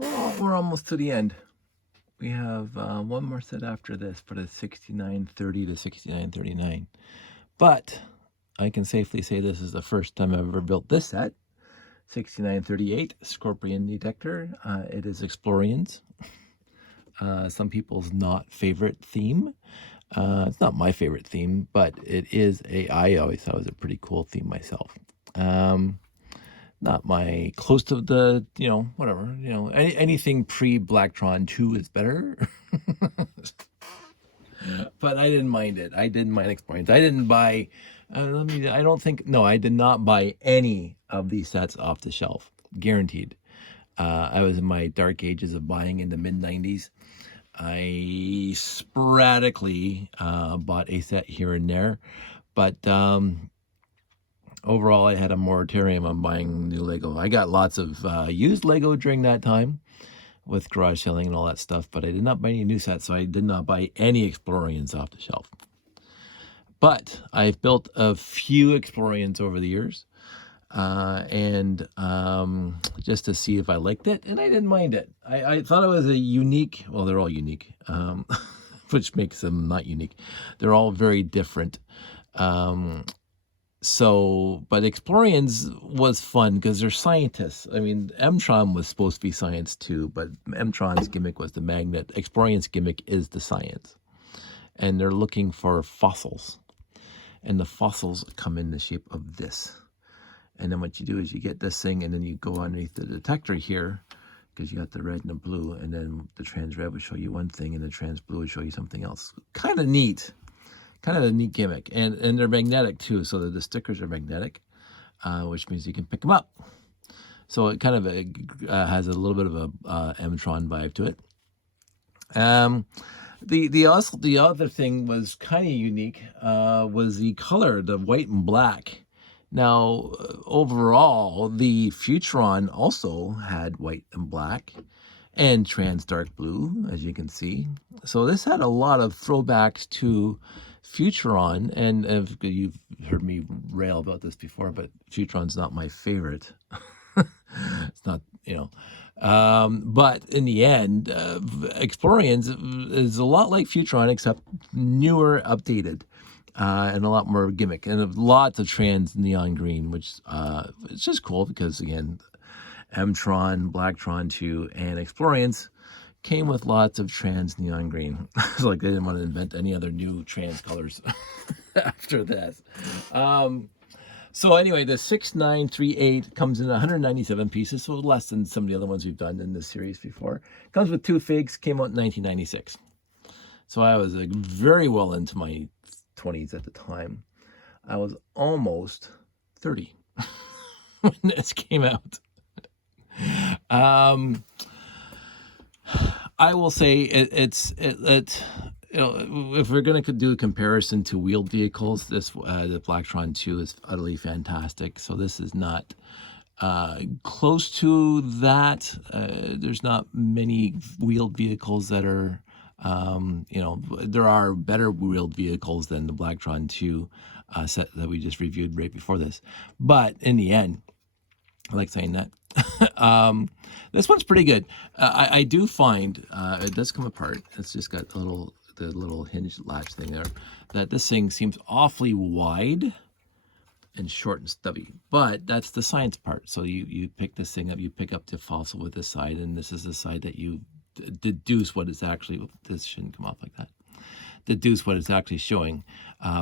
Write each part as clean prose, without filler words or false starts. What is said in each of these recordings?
Well, we're almost to the end. We have one more set after this for the 6930 to 6939. But I can safely say this is the first time I've ever built this set. 6938 Scorpion Detector. It is Explorians. Some people's not favorite theme. It's not my favorite theme, but it is I always thought it was a pretty cool theme myself. Not my close to the, whatever, anything pre-Blacktron 2 is better. But I didn't mind it. I didn't mind Explorians. I didn't buy, I did not buy any of these sets off the shelf. Guaranteed. I was in my dark ages of buying in the mid-90s. I sporadically bought a set here and there, but overall I had a moratorium on buying new Lego. I got lots of used Lego during that time with garage selling and all that stuff, but I did not buy any new sets, so I did not buy any Explorians off the shelf. But I've built a few Explorians over the years, and just to see if I liked it, and I didn't mind it. I thought it was a unique, well, they're all unique, which makes them not unique. They're all very different. But Explorians was fun because they're scientists. I mean, M-Tron was supposed to be science too, but M-Tron's gimmick was the magnet. Explorian's gimmick is the science. And they're looking for fossils. And the fossils come in the shape of this. And then what you do is you get this thing, and then you go underneath the detector here, because you got the red and the blue, and then the trans red will show you one thing, and the trans blue will show you something else. Kind of neat. Kind of a neat gimmick. And they're magnetic too, so the stickers are magnetic, which means you can pick them up. So it kind of has a little bit of a M-Tron vibe to it. The other thing was kind of unique, was the color, the white and black. Now, overall, the Futuron also had white and black and trans dark blue, as you can see. So this had a lot of throwbacks to Futuron, and if you've heard me rail about this before, but Futuron's not my favorite. It's not, but in the end, Explorians is a lot like Futuron, except newer, updated. And a lot more gimmick, and lots of trans neon green, which it's just cool because, again, M-Tron, Blacktron 2, and Explorians came with lots of trans neon green. It's like they didn't want to invent any other new trans colors after this. So anyway, the 6938 comes in 197 pieces, so less than some of the other ones we've done in this series before. Comes with 2 figs, came out in 1996. So I was very well into my 20s at the time. I was almost 30 when this came out. I will say it's if we're going to do a comparison to wheeled vehicles, the Blacktron 2 is utterly fantastic. So this is not close to that. There's not many wheeled vehicles that are, there are better wheeled vehicles than the Blacktron 2 set that we just reviewed right before this. But in the end, I like saying that. This one's pretty good. I do find it does come apart. It's just got the little hinge latch thing there. That this thing seems awfully wide and short and stubby, but that's the science part. So you pick this thing up, you pick up the fossil with this side, and this is the side that you deduce what is actually. This shouldn't come off like that. Deduce what it's actually showing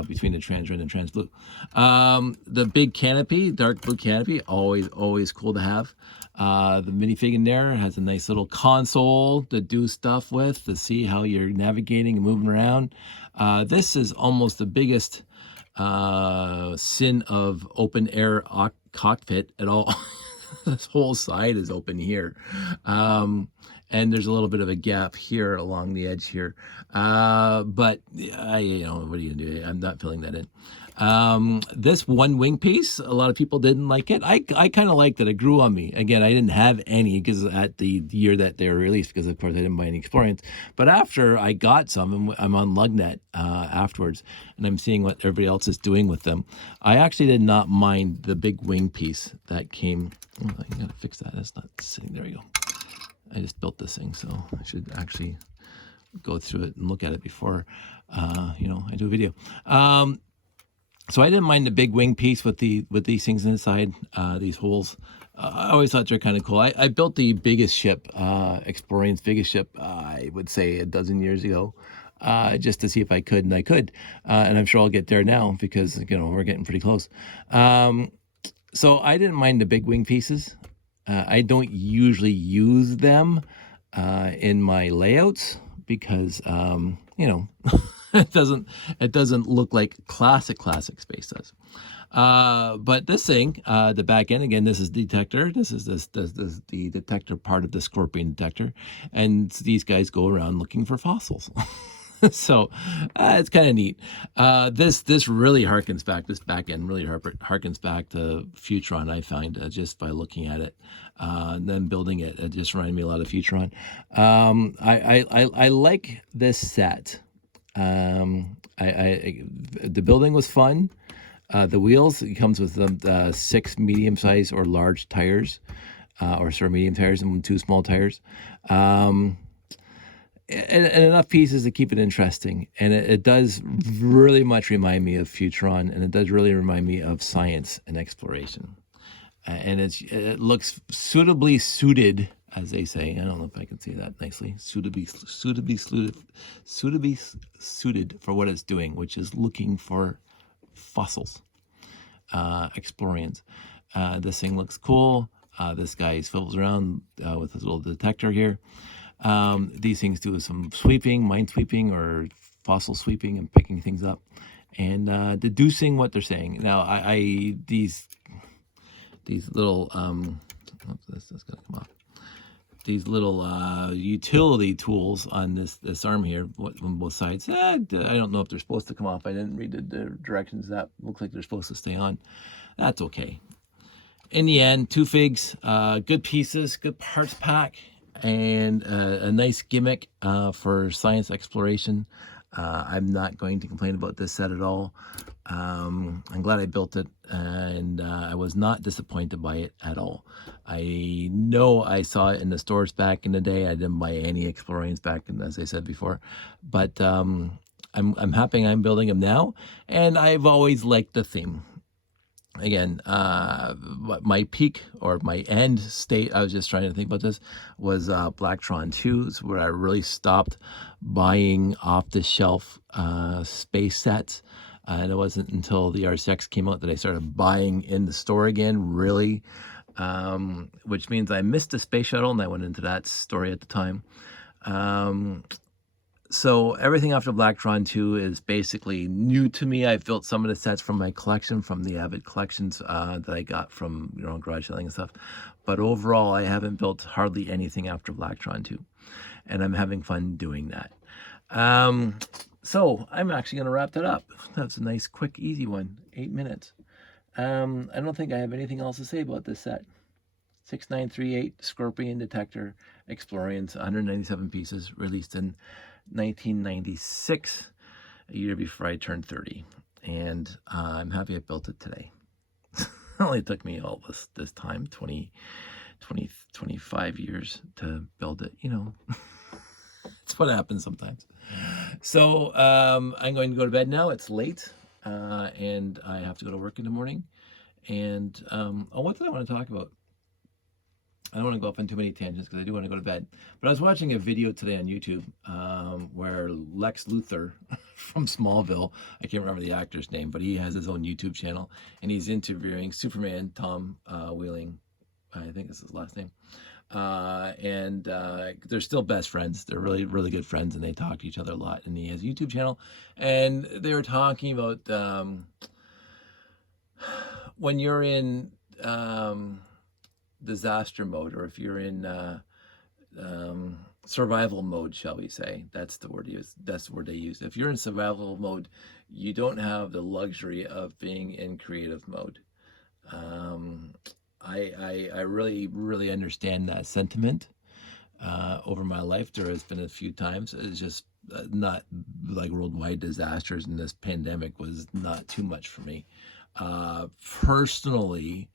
between the trans red and trans blue. The big canopy, dark blue canopy, always cool to have. The minifig in there has a nice little console to do stuff with, to see how you're navigating and moving around. This is almost the biggest sin of open air cockpit at all. This whole side is open here. And there's a little bit of a gap here along the edge here. But what are you gonna do? I'm not filling that in. This one wing piece, a lot of people didn't like it. I kind of liked it. It grew on me. Again, I didn't have any because at the year that they were released, because of course I didn't buy any Explorians. But after I got some, and I'm on Lugnet afterwards, and I'm seeing what everybody else is doing with them, I actually did not mind the big wing piece that came. Oh, I gotta fix that. That's not sitting. There we go. I just built this thing, so I should actually go through it and look at it before, I do a video. So I didn't mind the big wing piece with these things inside, these holes. I always thought they're kind of cool. I built the biggest ship, Explorian's biggest ship, I would say a dozen years ago, just to see if I could, and I could. And I'm sure I'll get there now because, we're getting pretty close. So I didn't mind the big wing pieces. I don't usually use them in my layouts because, it doesn't look like classic space does. But this thing, the back end, again, this is detector. This is the detector part of the Scorpion Detector, and these guys go around looking for fossils. So it's kind of neat. This really harkens back. This back end really harkens back to Futron. I find just by looking at it, and then building it, it just reminded me a lot of Futron. I like this set. The building was fun. The wheels, it comes with 6 medium-sized or large tires, medium tires and 2 small tires. And enough pieces to keep it interesting. And it does really much remind me of Futron, and it does really remind me of science and exploration. And it looks suitably suited, as they say. I don't know if I can say that nicely. Suitably suited for what it's doing, which is looking for fossils, Explorians. This thing looks cool. This guy swivels around with his little detector here. These things do some sweeping, mine sweeping, or fossil sweeping, and picking things up and deducing what they're saying. Now, these little this is gonna come off. These little utility tools on this arm here on both sides. I don't know if they're supposed to come off. I didn't read the directions. That looks like they're supposed to stay on. That's okay. In the end, 2 figs, good pieces, good parts pack, and a nice gimmick for science exploration. I'm not going to complain about this set at all. I'm glad I built it, and I was not disappointed by it at all. I know I saw it in the stores back in the day. I didn't buy any Explorians back, as I said before, but I'm happy I'm building them now, and I've always liked the theme. Again, my peak or my end state, I was just trying to think about this, was Blacktron 2, is where I really stopped buying off-the-shelf space sets. And it wasn't until the RCX came out that I started buying in the store again, really, which means I missed the space shuttle, and I went into that story at the time. So everything after Blacktron 2 is basically new to me. I've built some of the sets from my collection, from the Avid collections that I got from garage selling and stuff. But overall, I haven't built hardly anything after Blacktron 2. And I'm having fun doing that. So I'm actually going to wrap that up. That's a nice, quick, easy one. 8 minutes. I don't think I have anything else to say about this set. 6938 Scorpion Detector Explorians, 197 pieces, released in 1996, a year before I turned 30, and I'm happy I built it today. It only took me all this time, 25 years to build it. It's what happens sometimes. So I'm going to go to bed now. It's late, and I have to go to work in the morning. And what did I want to talk about? I don't want to go off on too many tangents because I do want to go to bed. But I was watching a video today on YouTube where Lex Luthor from Smallville, I can't remember the actor's name, but he has his own YouTube channel, and he's interviewing Superman, Tom Wheeling, I think is his last name. And they're still best friends. They're really, really good friends, and they talk to each other a lot. And he has a YouTube channel, and they were talking about when you're in disaster mode, or if you're in survival mode, shall we say. That's the word they use. If you're in survival mode, you don't have the luxury of being in creative mode. I really, really understand that sentiment. Over my life, there has been a few times, it's just not like worldwide disasters, and this pandemic was not too much for me. Personally,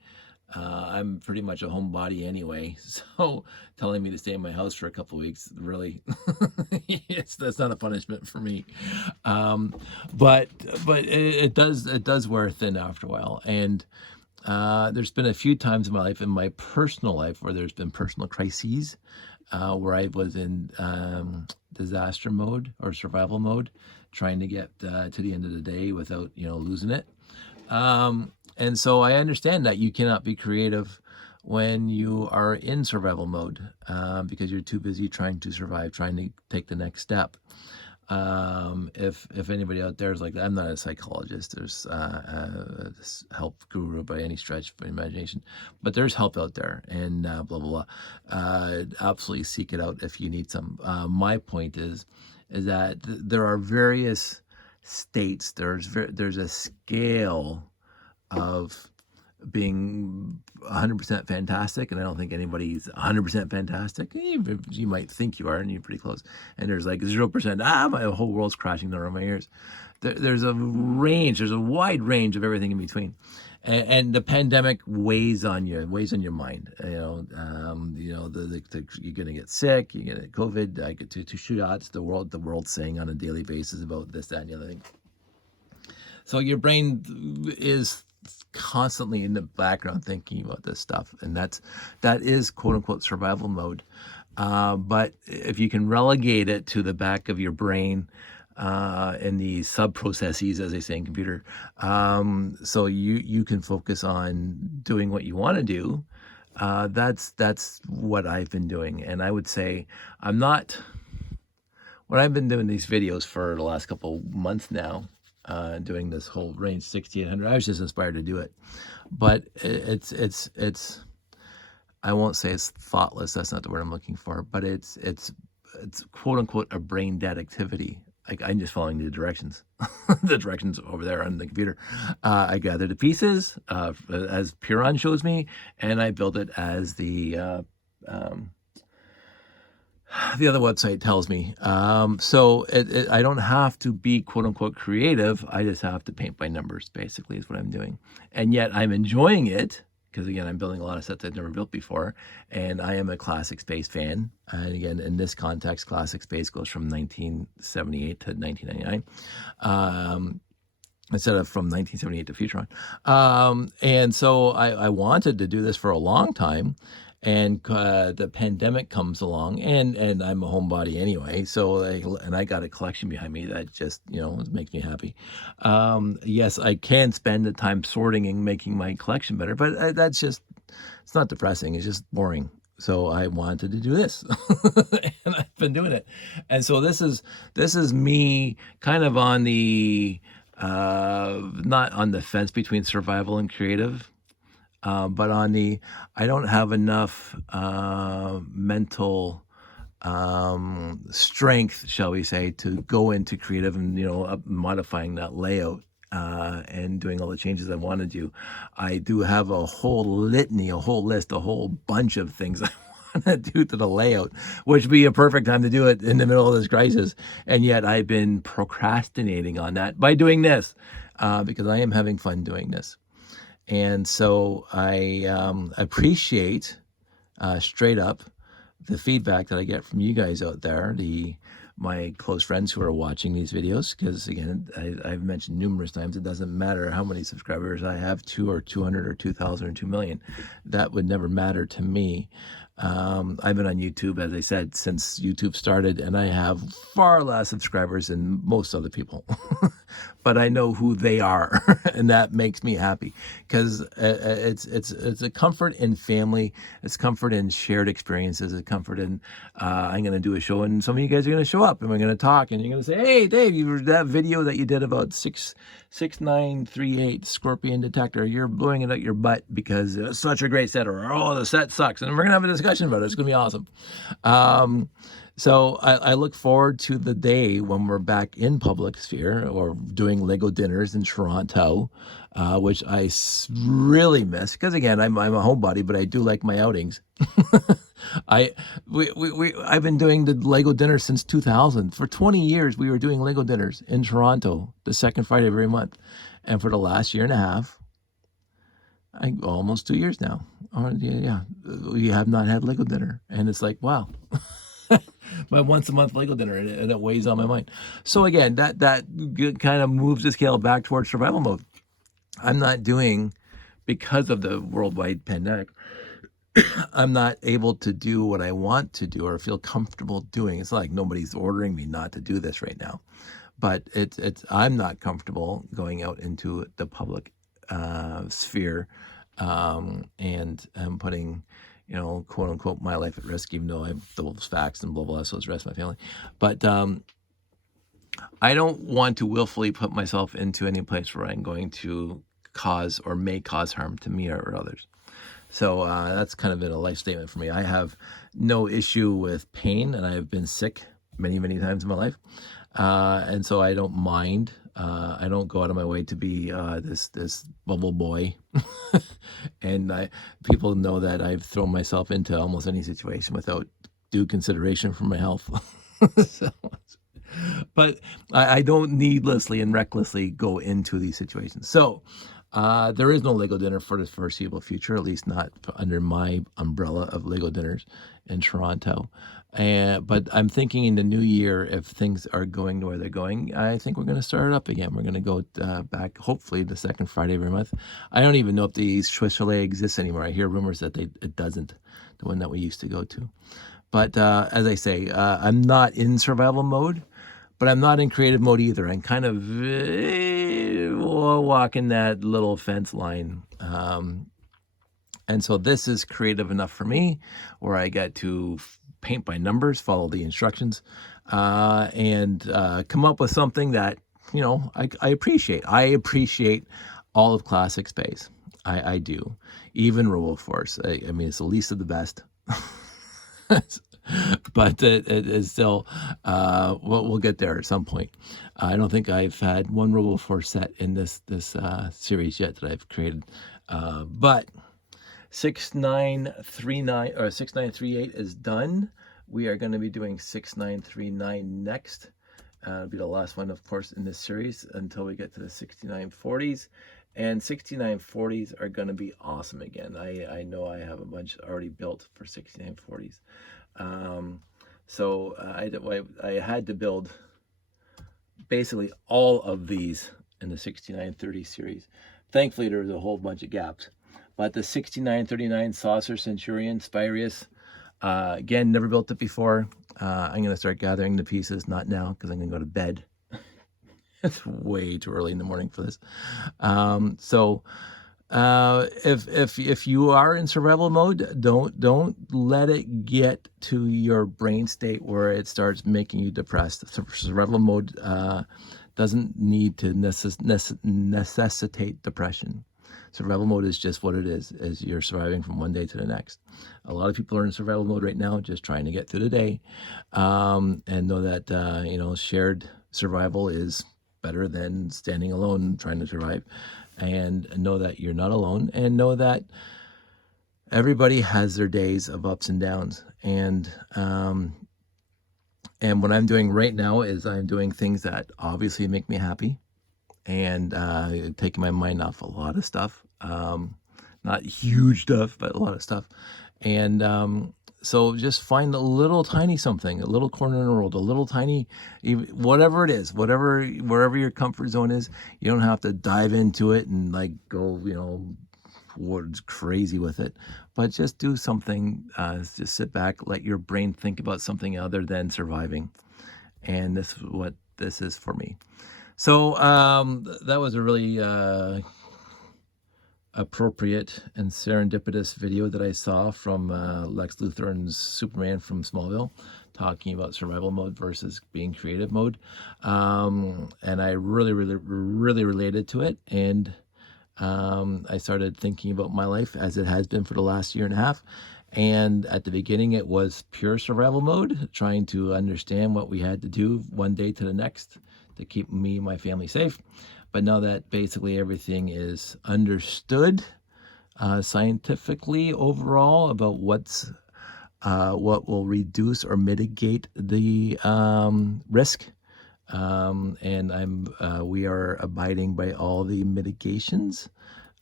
I'm pretty much a homebody anyway, so telling me to stay in my house for a couple of weeks really, that's not a punishment for me. Um, but it does wear thin after a while, and there's been a few times in my life, in my personal life, where there's been personal crises, where I was in disaster mode or survival mode, trying to get to the end of the day without losing it. And so I understand that you cannot be creative when you are in survival mode, because you're too busy trying to survive, trying to take the next step. If anybody out there is like that, I'm not a psychologist. There's this help guru by any stretch of imagination, but there's help out there, and blah blah blah. Absolutely seek it out if you need some. My point is that there are various states. There's a scale of being 100% fantastic, and I don't think anybody's 100% fantastic. You might think you are, and you're pretty close. And there's like 0%. My whole world's crashing down around my ears. There's a range. There's a wide range of everything in between, and the pandemic weighs on you, weighs on your mind. You're gonna get sick. You get COVID. I get two shots. The world's saying on a daily basis about this, that, and the other thing. So your brain is constantly in the background thinking about this stuff, and that is quote unquote survival mode. But if you can relegate it to the back of your brain, in the sub processes, as they say in computer, so you can focus on doing what you want to do. That's what I've been doing, and I would say I'm not. When I've been doing these videos for the last couple months now, doing this whole range 6800, I was just inspired to do it. But it's I won't say it's thoughtless, that's not the word I'm looking for, but it's quote unquote a brain dead activity. Like, I'm just following the directions, the directions over there on the computer. I gather the pieces as Puron shows me, and I build it as the other website tells me. So I don't have to be quote unquote creative. I just have to paint by numbers, basically, is what I'm doing. And yet I'm enjoying it because, again, I'm building a lot of sets I've never built before. And I am a classic space fan. And again, in this context, classic space goes from 1978 to 1999. Instead of from 1978 to Futuron. And so I wanted to do this for a long time. And the pandemic comes along, and I'm a homebody anyway, so I got a collection behind me that just makes me happy. Yes, I can spend the time sorting and making my collection better, but it's not depressing. It's just boring. So I wanted to do this, and I've been doing it. And so this is me kind of on the not on the fence between survival and creative. But I don't have enough mental strength, shall we say, to go into creative and modifying that layout and doing all the changes I want to do. I do have a whole litany, a whole list, a whole bunch of things I want to do to the layout, which would be a perfect time to do it in the middle of this crisis. And yet I've been procrastinating on that by doing this because I am having fun doing this. And so I appreciate straight up the feedback that I get from you guys out there, my close friends who are watching these videos, because again, I've mentioned numerous times, it doesn't matter how many subscribers I have, 2 or 200 or 2,000 or 2 million. That would never matter to me. I've been on YouTube, as I said, since YouTube started, and I have far less subscribers than most other people. But I know who they are, and that makes me happy because it's a comfort in family, it's comfort in shared experiences, it's comfort in I'm going to do a show, and some of you guys are going to show up, and we're going to talk, and you're going to say, "Hey, Dave, that video that you did about 6938 Scorpion Detector, you're blowing it out your butt because it's such a great set," or "Oh, the set sucks," and we're going to have a discussion about it. It's going to be awesome. So I look forward to the day when we're back in public sphere or doing Lego dinners in Toronto, which I really miss because, again, I'm a homebody, but I do like my outings. I've been doing the Lego dinner since 2000. For 20 years, we were doing Lego dinners in Toronto, the second Friday of every month. And for the last year and a half, almost 2 years now. Or yeah, we have not had Lego dinner, and it's like, wow, my once a month Lego dinner, and it weighs on my mind. So again, that kind of moves the scale back towards survival mode. I'm not doing, because of the worldwide pandemic, I'm not able to do what I want to do or feel comfortable doing. It's like nobody's ordering me not to do this right now, but I'm not comfortable going out into the public sphere, and putting, quote unquote, my life at risk, even though I have those facts and blah blah, so it's the rest of my family. But I don't want to willfully put myself into any place where I'm going to cause or may cause harm to me or others. So that's kind of been a life statement for me. I have no issue with pain, and I have been sick many, many times in my life. And so I don't mind. I don't go out of my way to be this bubble boy. And people know that I've thrown myself into almost any situation without due consideration for my health. So, but I don't needlessly and recklessly go into these situations. So there is no Lego dinner for the foreseeable future, at least not under my umbrella of Lego dinners in Toronto. But I'm thinking in the new year, if things are going the way they're going, I think we're going to start it up again. We're going to go back, hopefully, the second Friday of every month. I don't even know if the Swiss Chalet exists anymore. I hear rumors that it doesn't, the one that we used to go to. But as I say, I'm not in survival mode, but I'm not in creative mode either. I'm kind of walking that little fence line. And so this is creative enough for me, where I get to paint by numbers, follow the instructions, and come up with something that, I appreciate. I appreciate all of Classic Space. I do. Even Robo Force. I mean, it's the least of the best. But it is still, we'll get there at some point. I don't think I've had one Robo Force set in this series yet that I've created. But 6939 or 6938 is done. We are going to be doing 6939 next. It'll be the last one, of course, in this series until we get to the 6940s. And 6940s are going to be awesome again. I know I have a bunch already built for 6940s. So I had to build basically all of these in the 6930 series. Thankfully, there was a whole bunch of gaps. But the 6939 Saucer Centurion Spirius, again, never built it before. I'm going to start gathering the pieces, not now, because I'm going to go to bed. It's way too early in the morning for this. So if you are in survival mode, don't let it get to your brain state where it starts making you depressed. Survival mode doesn't need to necessitate depression. Survival mode is just what it is you're surviving from one day to the next. A lot of people are in survival mode right now, just trying to get through the day, and know that shared survival is better than standing alone trying to survive. And know that you're not alone, and know that everybody has their days of ups and downs. And what I'm doing right now is I'm doing things that obviously make me happy, and taking my mind off a lot of stuff. Not huge stuff, but a lot of stuff. And so just find a little tiny something, a little corner in the world, a little tiny, whatever it is, wherever your comfort zone is. You don't have to dive into it and go, what's crazy with it, but just do something. Just sit back, let your brain think about something other than surviving. And this is what this is for me. So that was a really appropriate and serendipitous video that I saw from Lex Luthor and Superman from Smallville, talking about survival mode versus being creative mode. And I really, really, really related to it. And I started thinking about my life as it has been for the last year and a half. And at the beginning, it was pure survival mode, trying to understand what we had to do one day to the next to keep me and my family safe. But now that basically everything is understood scientifically overall about what will reduce or mitigate the risk, and we are abiding by all the mitigations.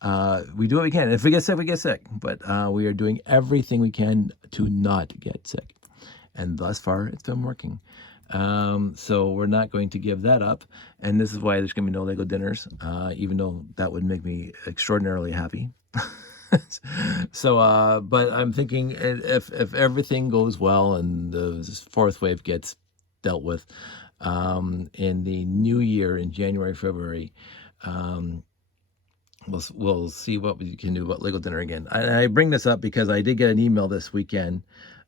We do what we can. If we get sick, we get sick. But we are doing everything we can to not get sick. And thus far, it's been working. So we're not going to give that up. And this is why there's going to be no Lego dinners, even though that would make me extraordinarily happy. So, but I'm thinking if everything goes well and the fourth wave gets dealt with in the new year in January, February, um, we'll see what we can do about Lego dinner again. I bring this up because I did get an email this weekend.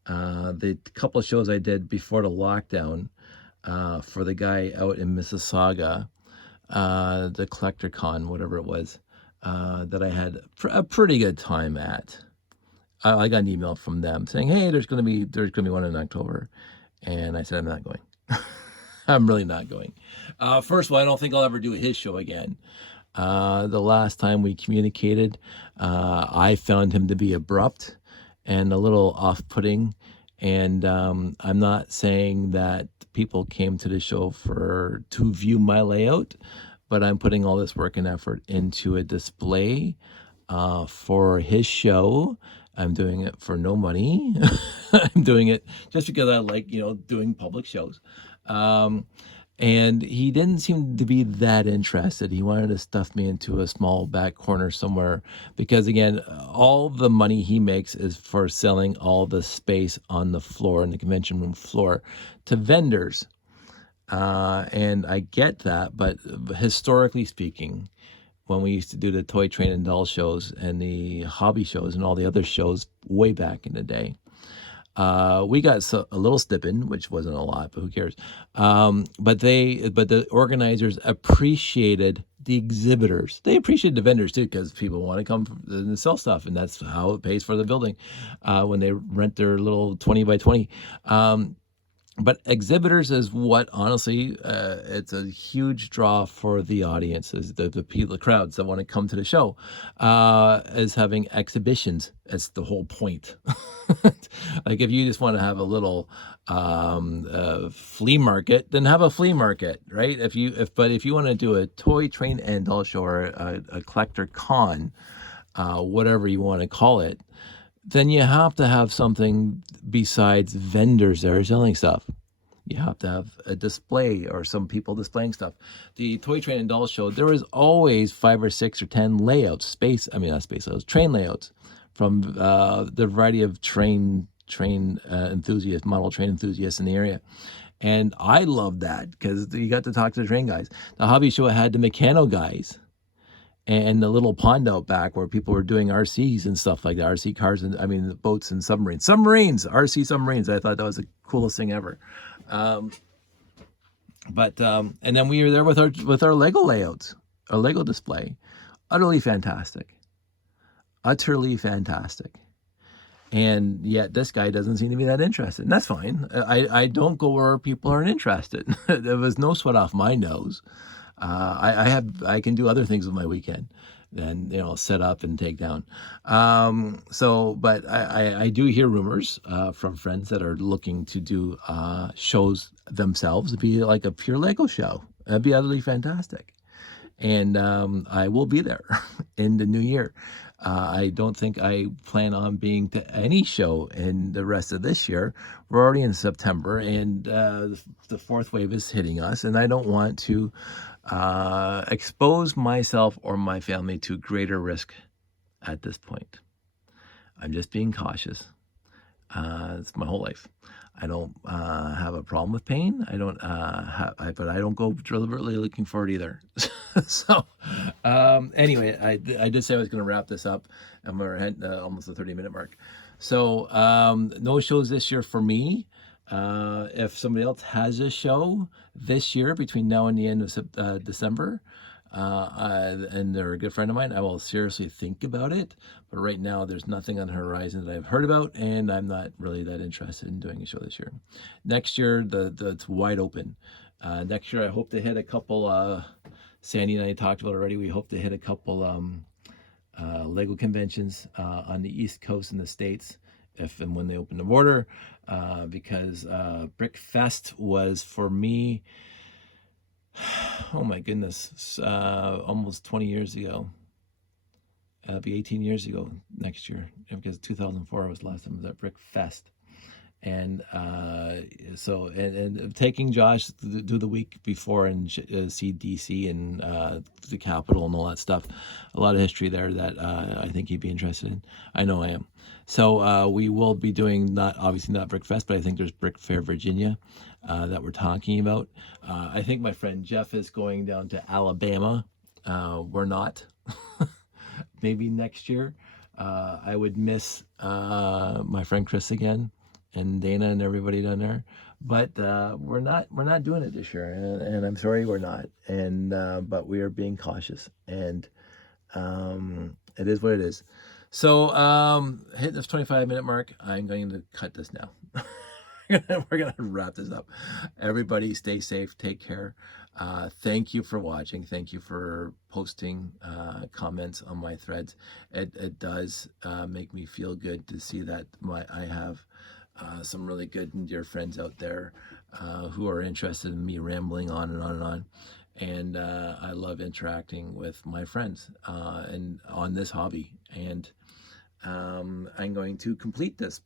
The couple of shows I did before the lockdown for the guy out in Mississauga, the Collector Con, whatever it was, that I had a pretty good time at. I got an email from them saying, "Hey, there's gonna be one in October," and I said, "I'm not going. I'm really not going." First of all, I don't think I'll ever do his show again. The last time we communicated, I found him to be abrupt and a little off-putting. And I'm not saying that people came to the show to view my layout, but I'm putting all this work and effort into a display for his show. I'm doing it for no money. I'm doing it just because I like, doing public shows. And he didn't seem to be that interested. He wanted to stuff me into a small back corner somewhere because, again, all the money he makes is for selling all the space on the floor, in the convention room floor, to vendors. And I get that, but historically speaking, when we used to do the toy train and doll shows and the hobby shows and all the other shows way back in the day, we got a little stipend, which wasn't a lot, but who cares? But the organizers appreciated the exhibitors. They appreciated the vendors too, because people want to come and sell stuff, and that's how it pays for the building when they rent their little 20 by 20. But exhibitors is what, honestly, it's a huge draw for the audiences, the people, the crowds that want to come to the show, is having exhibitions. That's the whole point. Like if you just want to have a little flea market, then have a flea market, right? But if you want to do a toy train and doll show or a collector con, whatever you want to call it, then you have to have something besides vendors that are selling stuff. You have to have a display or some people displaying stuff. The Toy Train and Doll Show, there was always 5 or 6 or 10 layouts, train layouts from the variety of train enthusiasts, model train enthusiasts in the area. And I loved that because you got to talk to the train guys. The hobby show had the mechano guys and the little pond out back where people were doing RCs and stuff like that, RC cars, and the boats and submarines, RC submarines. I thought that was the coolest thing ever. And then we were there with our Lego layouts, our Lego display, utterly fantastic. And yet this guy doesn't seem to be that interested, and that's fine. I don't go where people aren't interested. There was no sweat off my nose. I can do other things with my weekend than set up and take down. But I do hear rumors from friends that are looking to do shows themselves to be like a pure Lego show. That'd be utterly fantastic. And I will be there in the new year. I don't think I plan on being to any show in the rest of this year. We're already in September, and the fourth wave is hitting us, and I don't want to expose myself or my family to greater risk at this point. I'm just being cautious. It's my whole life. I don't have a problem with pain. I don't but I don't go deliberately looking for it either. So anyway, I did say I was going to wrap this up, and we're at almost the 30-minute mark. So no shows this year for me. If somebody else has a show this year between now and the end of December, and they're a good friend of mine, I will seriously think about it. But right now, there's nothing on the horizon that I've heard about, and I'm not really that interested in doing a show this year. Next year, it's wide open. Next year, I hope to hit a couple. Sandy and I talked about already. We hope to hit a couple Lego conventions on the East Coast in the States, if and when they open the border, because Brick Fest was for me. Oh my goodness, almost 20 years ago. It'll be 18 years ago next year, because 2004 was the last time I was at Brick Fest. And and taking Josh to do the week before and see DC and the Capitol and all that stuff, a lot of history there that I think he'd be interested in. I know I am. So we will be doing, not obviously not Brick Fest, but I think there's Brick Fair Virginia that we're talking about. I think my friend Jeff is going down to Alabama. We're not. Maybe next year. I would miss my friend Chris again, and Dana and everybody down there. But we're not doing it this year, and I'm sorry we're not. And but we are being cautious, and it is what it is. So hit this 25-minute mark. I'm going to cut this now. We're gonna wrap this up. Everybody stay safe, take care. Thank you for watching. Thank you for posting comments on my threads. It does make me feel good to see that I have some really good and dear friends out there who are interested in me rambling on and on and on. And I love interacting with my friends and on this hobby. And I'm going to complete this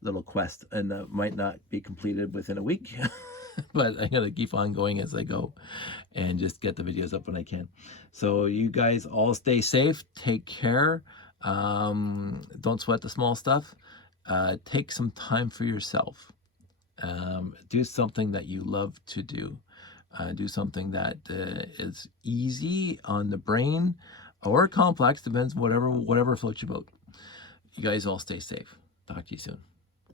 little quest, and that might not be completed within a week. But I'm gonna keep on going as I go and just get the videos up when I can. So you guys all stay safe, take care, don't sweat the small stuff, take some time for yourself, do something that you love to do, do something that is easy on the brain or complex, depends, whatever floats your boat. You guys all stay safe. Talk to you soon.